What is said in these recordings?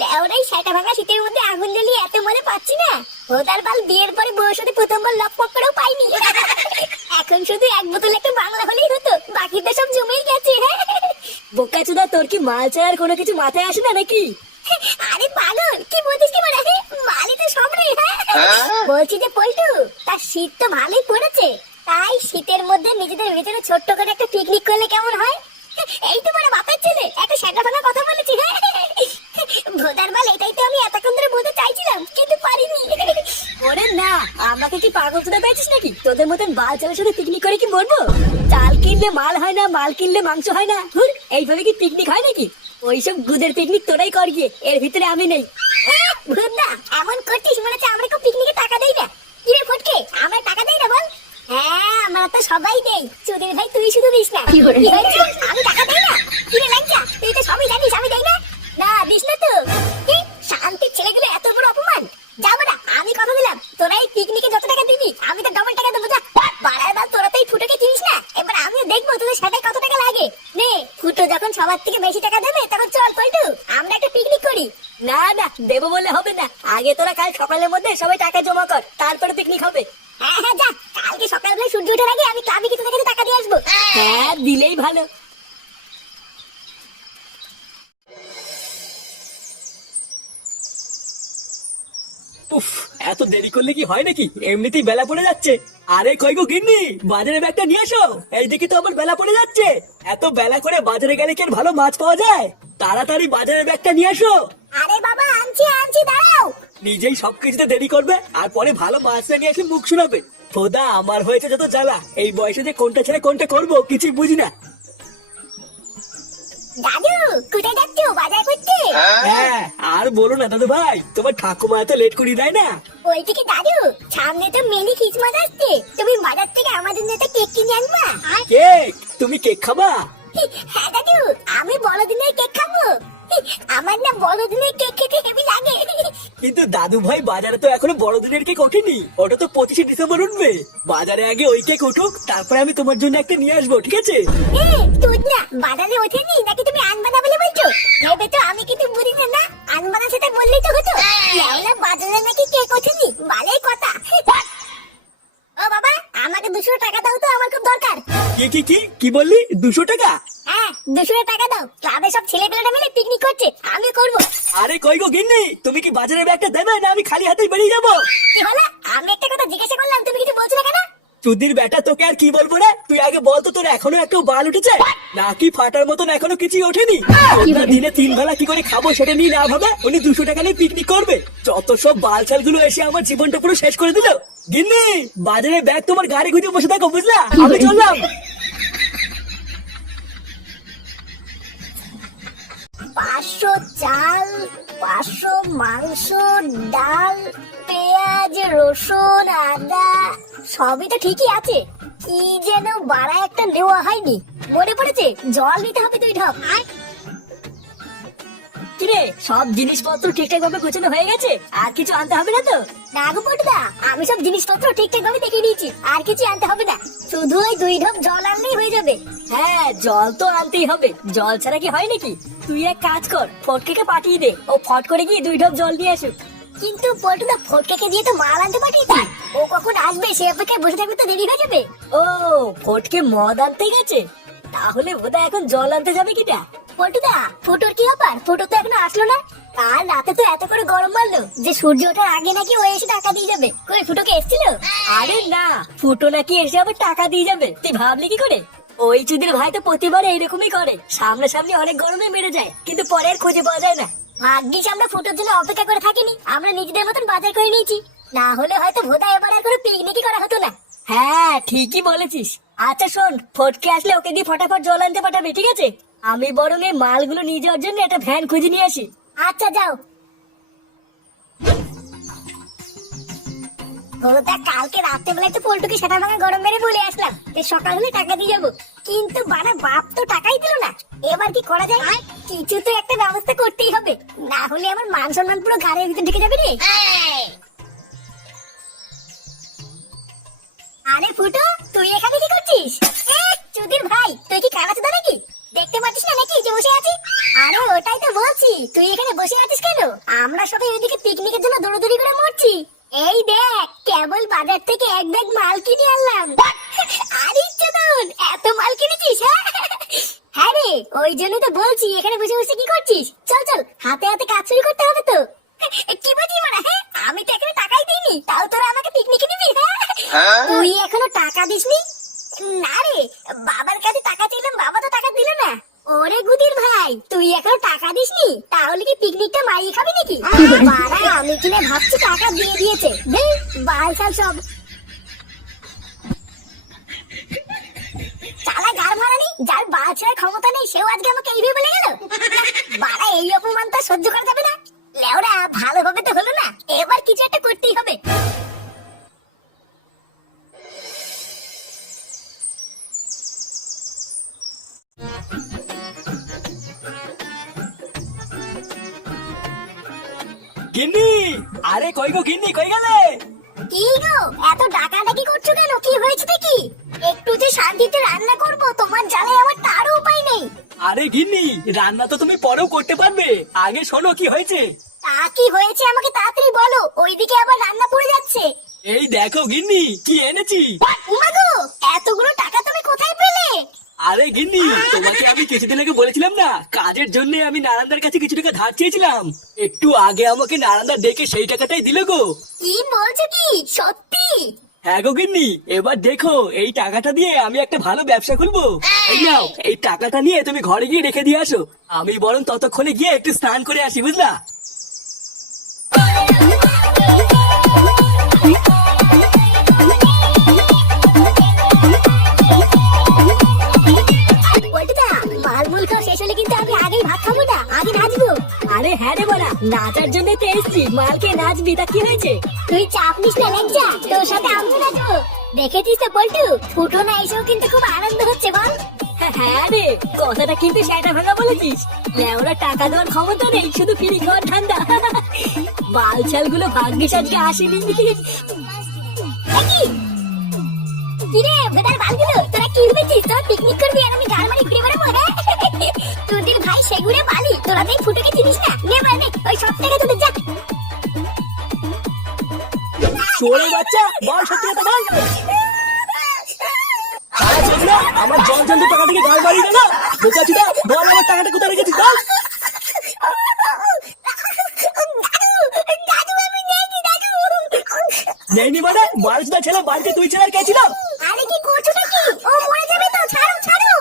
লেওরাই সেটা ভাঙা শীতের মধ্যে আগুন জ্বালিয়ে এত মনে পাচ্ছি না। ভোদার বাল বিয়ের পরে বউয়ের সাথে প্রথমবার লকপক করেও পাইনি। এখন শুধু এক বোতল একটা বাংলা হলেই হতো, বাকিটা সব জমেই গেছে। বোকাচোদা, তোর কি মাল ছাড়ার কোনো কিছু মাথায় আসে না নাকি? আরে পাগল, কি বলছিস কি বলে? মালই তো সব রে। বলছি যে পল্টু, তার শীত তো ভালোই পড়েছে, তাই শীতের মধ্যে নিজেদের ভিতরে ছোট্ট করে একটা পিকনিক করলে কেমন হয়? এই তো বড় বাপের ছেলে একটা সেটা ভাঙা কথা বলেছি। ভোদার বাল, এটাই তো আমি এতক্ষণ ধরে বলতে চাইছিলাম কিন্তু পারিনি। ওরে না, আমাকে কি পাগল চোদা পেয়েছিস নাকি? তোদের মতন বাল ছেলের সাথে পিকনিক করে কি মরবো? চাল কিনলে মাল হয় না, মাল কিনলে মাংস হয় না। হুর, এইভাবে কি পিকনিক হয় নাকি? ওইসব গুদের পিকনিক তোরাই কর গিয়ে, এর ভিতরে আমি নেই। ভোদা, এমন করছিস মনে হচ্ছে আমরা কেউ পিকনিকে টাকা দেই না। কি রে ফটকে, আমরা টাকা দেই না বল? হ্যাঁ, আমরা তো সবাই দেই। চুদির ভাই তুই শুধু দিস না। কি হয়েছে? আমি টাকা দেই না? কি রে ল্যাংচা, তুই তো সবই জানিস আমি দেই না। না, দিস না তো। কি শান্তির ছেলেগুলো এত বড় অপমান! যাবো না, আমি কথা দিলাম তোরা এই পিকনিকে যত টাকা দিবি আমি তো ডবল টাকা দেবো। যা বাড়ার বার, তোরা তো এই ফুটোকে চিনিস না। এবার আমিও দেখবো তোদের সাথে কত টাকা লাগে। নে, ফুটো যখন সবার থেকে বেশি টাকা দেবে তখন চল পল্টু, আমরা একটা পিকনিক করি। না না, দেবো বললে হবে না। আগে তোরা কাল সকালের মধ্যে সবাই টাকা জমা কর, তারপরে পিকনিক হবে। হ্যাঁ হ্যাঁ, যা, কালকে সকালবেলা সূর্য ওঠার আগে আমি ক্লাবে কিছু থেকে টাকা দিয়ে আসবো। হ্যাঁ, দিলেই ভালো। উফ, এত দেরি করলে কি হয় নাকি? এমনিতেই বেলা পড়ে যাচ্ছে। আরে কই গো গিন্নি, বাজারে ব্যাগটা নিয়ে আসো। এই দেখি তো আবার বেলা পড়ে যাচ্ছে। এত বেলা করে বাজারে গেলে কি আর ভালো মাছ পাওয়া যায়? তাড়াতাড়ি বাজারের ব্যাগটা নিয়ে আসো। আরে বাবা, আনছি আনছি, দাঁড়াও। নিজেই সবকিছুতে দেরি করবে আর পরে ভালো মাছ না নিয়ে এসে মুখ শোনাবে। খোদা, আমার হয়েছে যত জ্বালা। এই বয়সে যে কোনটা ছেড়ে কোনটা করবো কিছুই বুঝি না। দাদু, কোথায় যাচ্ছ? বাজার করতে? হ্যাঁ, আর বলো না দাদু ভাই, তোমার ঠাকুমা এত লেট করিয়ে দেয় না। ওই থেকে দাদু, সামনে তো মেনি খ্রিসমাস আসছে, তুমি বাজার থেকে আমাদের জন্য একটা কেক কিনে আনবা। কেক? তুমি কেক খাবা? হ্যাঁ দাদু, আমি বড়দিনের কেক খাবো। আমার না বড়দিনের কেক খেতে হেবি লাগে। কিন্তু দাদু ভাই, বাজারে তো এখনো বড়দিনের কেক ওঠেনি। ওটা তো 25শে ডিসেম্বর উঠবে। বাজারে আগে ওই কেক উঠুক, তারপরে আমি তোমার জন্য একটা নিয়ে আসবো, ঠিক আছে? তুই না বাজারে ওঠেনি নাকি তুমি আনবা না বলে বলছো? ভেবে তো আমি কিছু বুঝি না। না, আনবা না সেটা বললেই তো হতো। লেওলা, বাজারে নাকি কেক ওঠেনি, ভালোই কথা। ও বাবা, আমাকে 200 টাকা দাও তো, আমার খুব দরকার। কি কি কি কি বললি? 200 টাকা? হ্যাঁ, 200 টাকা দাও। ক্লাবে সব ছেলেপেলেরা মিলে পিকনিক করছে, আমি করবো। আরে কই গো গিন্নি, তুমি কি বাজারের ব্যাগটা দেবে না আমি খালি হাতেই বেরিয়ে যাবো? কি হলো? আমি একটা কথা জিজ্ঞাসা করলাম, তুমি কিছু বলছো না কেন? চুদির বেটা, তোকে আর কি বলবো রে? তুই আগে বল তো, তোর এখনো একটু বাল উঠেছে নাকি? ফাটার মতন এখনো কিছুই ওঠেনি? আমরা দিনে 3 বেলা কি করে খাবো সেটা নিয়ে না ভাবে উনি 200 টাকা নিয়ে পিকনিক করবে। যত সব বালছাল গুলো এসে আমার জীবনটা পুরো শেষ করে দিল। গিন্নি, বাজারের ব্যাগ তোমার গাড়ি গুঁজে বসে থাকো, বুঝলা? আমি চললাম। 500 চাল, 500 মাংস, ডাল, পেঁয়াজ, রসুন, আদা, সবই তো ঠিকই আছে। কি যেন বাড়া একটা নেওয়া হয়নি, মনে পড়েছে, জল নিতে হবে 2 ঢপ। কিরে, সব জিনিসপত্র ঠিকঠাক ভাবে গোছানো হয়ে গেছে? আর কিছু আনতে হবে না তো? না গো পটুদা, আমি সব জিনিসপত্র ঠিকঠাক ভাবে দেখে নিয়েছি, আর কিছু আনতে হবে না। শুধু ওই 2 ঢপ জল আনলেই হয়ে যাবে। হ্যাঁ, জল তো আনতেই হবে। জল ছাড়া কি হয় নাকি? তুই এক কাজ কর, ফটকে পাঠিয়ে দে, ও ফট করে গিয়ে 2 ঢপ জল নিয়ে আসুক। কিন্তু পটুদা, ফটকাকে দিয়ে তো মাল আনতে পাঠিয়েছি, ও কখন আসবে সে অপেক্ষায় বসে থাকবে তো দেরি হয়ে যাবে। ও, ফটকে মদ আনতে গেছে? তাহলে বোধহয় এখন জল আনতে যাবে কিটা? পটুদা, ফুটোর কি ব্যাপার? ফুটো তো এখনো আসলো না। কাল রাতে তো এত করে গরম মারলো যে সূর্য ওঠার আগে নাকি ও এসে টাকা দিয়ে যাবে। কই, ফুটোকে এসেছিল? আরে না, ফুটো নাকি এসে আবার টাকা দিয়ে যাবে? তুই ভাবলি কি করে? ওই চুদির ভাই তো প্রতিবার এইরকমই করে, সামনাসামনি অনেক গরমে মেরে যায়, কিন্তু পরে আর খুঁজে পাওয়া যায় না। ভাগ্যিস আমরা ফুটোর জন্য অপেক্ষা করে থাকিনি, আমরা নিজেদের মতন বাজার করে নিয়েছি। না হলে হয়তো ভোদা এবার আর কোনো পিকনিকই করা হতো না। হ্যাঁ, ঠিকই বলেছিস। আচ্ছা শোন, ফটকে আসলে ওকে দিয়ে ফটাফট জল আনতে পাঠাবে, ঠিক আছে? আমি বরং এই মালগুলো নিয়ে যাওয়ার জন্য একটা ভ্যান খুঁজে নিয়ে আসি। আচ্ছা, যাও। ভোদা, কালকে রাত্রেবেলায় তো পল্টুকে সেটা ভাঙা গরম মেরে বলে আসলাম যে সকাল হলে টাকা দিয়ে যাবো, কিন্তু বাড়া বাপ তো টাকাই দিল না। এবার কি করা যায়? কিছু তো একটা ব্যবস্থা করতেই হবে, না হলে আমার মান সম্মান পুরো ঘাড়ের ভিতর ঢুকে যাবে রে। আরে ফুটো, তুই এখানে কি করছিস? চুদির ভাই, তুই কি কানা চোদা নাকি? দেখতে পাচ্ছিস না নাকি যে বসে আছি? আরে ওটাই তো বলছি, তুই এখানে বসে আছিস কেন? আমরা সবাই ওইদিকে পিকনিকের জন্য দৌড়দৌড়ি করে মরছি। এই দেখ, কেবল বাজার থেকে এক ব্যাগ মাল কিনে আনলাম। আরে চোদন, এত মাল কিনেছিস? হ্যাঁ রে, ওই জন্য তো বলছি এখানে বসে বসে কি করছিস। চল চল, হাতে হাতে কাজ শুরু করতে হবে তো। কি বলছিস মানে? হ্যাঁ, আমি তো এখানে টাকাই দিইনি, তাও তোরা আমাকে পিকনিকে নিবি? হ্যাঁ, তুই এখনো টাকা দিসনি? না রে, বাবার কাছে টাকা চাইলাম, বাবা তো টাকা দিল না। ওরে গুদির ভাই, তুই এখনো টাকা দিসনি? তাহলে কি পিকনিকটা মাইয়ে খাবি নাকি? বাড়া, আমি কিনে ভাবছি টাকা দিয়ে দিয়েছে। বালসাল সব চালা গার মারানি, যার বাল ছেড়ার ক্ষমতা নেই সেও আজকে আমাকে এইভাবে বলে গেল। বাড়া, এই অপমান তো সহ্য করা যাবে না। লেওরা, ভালোভাবে তো হলো না, এবার কিছু একটা করতেই হবে। গিন্নি, আরে কই গো গিন্নি, কই গেলে? কি গো, এত ডাকাডাকি করছো কেন? কি হয়েছে কি? একটু যে শান্তিতে রান্না করব, তোমার জ্বালায় আমার তারও উপায় নেই। আরে গিন্নি, রান্না তো তুমি পরেও করতে পারবে, আগে শোনো কি হয়েছে। তা কি হয়েছে আমাকে তাড়াতাড়ি বলো, ওইদিকে আবার রান্না পড়ে যাচ্ছে। এই দেখো গিন্নি, কি এনেছি। উমা গো, এতগুলো টাকা তুমি কোথায় পেলে? আরে গিন্নি, তোমাকে আমি কিছুদিন আগে বলেছিলাম না, কাজের জন্য আমি নারায়ণদার কাছে কিছু টাকা ধার চেয়েছিলাম। একটু আগে আমাকে নারায়ণদা ডেকে সেই টাকাটাই দিল গো। কি বলছো কি, সত্যি? হ্যাঁ গো গিন্নি, এবার দেখো এই টাকাটা দিয়ে আমি একটা ভালো ব্যবসা খুলবো। এই নাও, এই টাকাটা নিয়ে তুমি ঘরে গিয়ে রেখে দিয়ে আসো, আমি বরং ততক্ষণে গিয়ে একটু স্নান করে আসি, বুঝলা? ওইটা মালমুল খাওয়া শেষ হলে কিন্তু আমি আগেই ভাত খাবো না, আগে নাচবো। আরে হ্যাঁ রে বড়া, নাচার জন্য তো এসছি, মালকে নাচবি, তা কি হয়েছে? তুই চাপ নিস না ল্যাংচা, তোর সাথে আমিও নাচবো। দেখেছিস তো পল্টু, ফুটো না এসেও কিন্তু খুব আনন্দ হচ্ছে বল। হ্যাঁ রে, কথাটা কিন্তু সেটা ভাঙা বলেছিস। লেওরা টাকা দেওয়ার ক্ষমতা নেই, শুধু ফিরি খাওয়ার ঠান্ডা। বালছাল গুলো ভাগ্যিস আজকে আসেনি। কিরে ভেদার বালগুলো, তোরা কি ভেবেছিস তোরা পিকনিক করবি আর আমি গাড় মারি ঘুরে বেড়াবো? তোদের ভাই সেগুড়ে বালি, তোরা দেখ ফুটোকে চিনিস না। নে বাড়ি নে, ওই সব টাকা তোদের যা। চোরে বাচ্চা, বল সত্যি কথা বল। আরে ছোকরা, আমার জল জল টাকা থেকে গাল বাড়িয়ে দিল। বোকা চুদা, বল আমার টাকাটা কোথায় রেখেছিস বল। নেইনি মানে, বারোচুদা ছেলে বাড়িতে তুই ছেলে আর কে ছিল? আরে কি করছো নাকি? ও মরে যাবে তো, ছাড়ো ছাড়ো।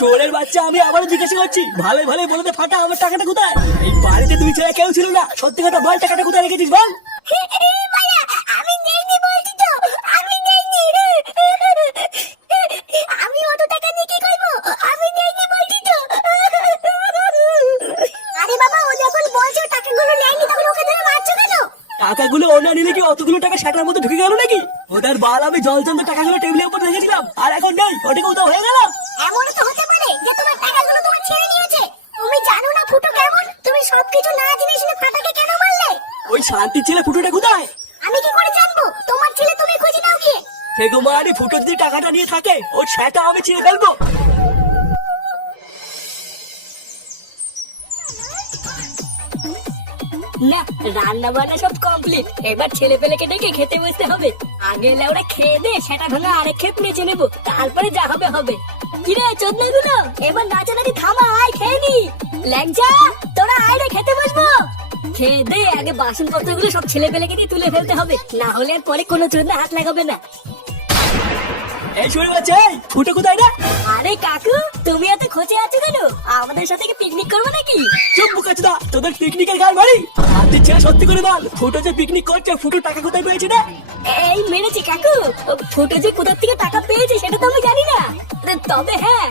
চোরের বাচ্চা, আমি আবারও জিজ্ঞাসা করছি, ভালো ভালো বলতে ফাটা, আমার টাকাটা কোথায়? এই বাড়িতে তুই ছেলে কেউ ছিল না, সত্যি কথা বল, টাকাটা কোথায় রেখেছিস বল। আমি নেইনি বলছি তো, আমি নেইনি। আমি অত টাকা নিয়ে কি করবো? আমি নেইনি বলছি তো। আরে বাবা, ও যখন বলছো টাকাগুলো নেয়নি, তখন ওকে ধরে মারছো কেন? টাকাগুলো ওনা নিলে কি অতগুলো টাকা শাটার মধ্যে ঢুকে গেল নাকি? ওদের বাল, আমি জল জল টাকাগুলো টেবিলের উপর রেখেছিলাম, আর এখন নেই, ওটা কোথাও হয়ে গেল। এমন তো হতে পারে যে তোমার টাকাগুলো তোমার ছেড়ে নিয়েছে। তুমি জানো না ফুটো কেমন? তুমি সবকিছু না জেনে শুনে ফাটাকে কেন মারলে? ওই শান্তির ছেলে ফুটোটা কোথায়? আমি কি করে জানবো? তোমার ছেলে তুমি খুঁজে নাও গিয়ে। সেগো মারি, ফুটো যদি টাকাটা নিয়ে থাকে, ওর সেটা আমি ছিঁড়ে ফেলবো। না, রান্না বান্না সব কমপ্লিট, এবার ছেলে পেলেকে ডেকে খেতে বসতে হবে। আগে ওরা খেয়ে দে, সেটা ভাঙা আরেক খেপ নেচে নেবো, তারপরে যা হবে হবে। কিরে চোদনা গুলো, এবার নাচানাচি থামা, আয় খেয়ে নি। ল্যাংচা, তোরা আয় রে, খেতে বসবো। খেয়ে দে, আগে বাসন পত্রগুলো সব ছেলে পেলেকে দিয়ে তুলে ফেলতে হবে, না হলে আর পরে কোনো চোদনা হাত লাগাবে না। এই শুনে বাচ্চা, ফুটো কোথায় না? আরে কাকু, তুমি এত খোঁজে আছো কেন? আমাদের সাথে কি পিকনিক করবো নাকি? চুপ বুকাচুদা, তোদের পিকনিকের গাল মারি। হাতে ছেলে সত্যি করে বল, ফুটো যে পিকনিক করছে, ফুটো টাকা কোথায় পেয়েছে না? এই মেরেছি কাকু, ফুটো যে কোথা থেকে টাকা পেয়েছে সেটা তো আমি জানি না। তবে হ্যাঁ,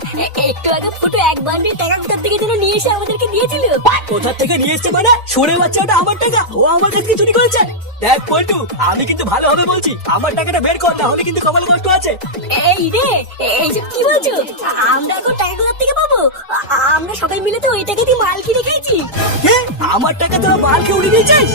একটু আগে ফুটো এক বান্ডিল টাকা কোথা থেকে যেন নিয়ে এসে আমাদেরকে দিয়েছিল। কোথা থেকে নিয়ে এসছে মানে? সরে বাচ্চা, ওটা আমার টাকা, ও আমার কাছ থেকে চুরি করেছে। দেখ পল্টু, আমি কিন্তু ভালোভাবে বলছি, আমার টাকাটা বের কর, না হলে কিন্তু কপালে কষ্ট আছে। এই রে, এইসব কি বলছো? আমরা এখন টাকা কোথা থেকে পাবো? আমরা সবাই মিলে তো ওই টাকা দিয়ে মাল কিনে খেয়েছি। কে? আমার টাকা তোরা মাল খেয়ে উড়িয়ে দিয়েছিস?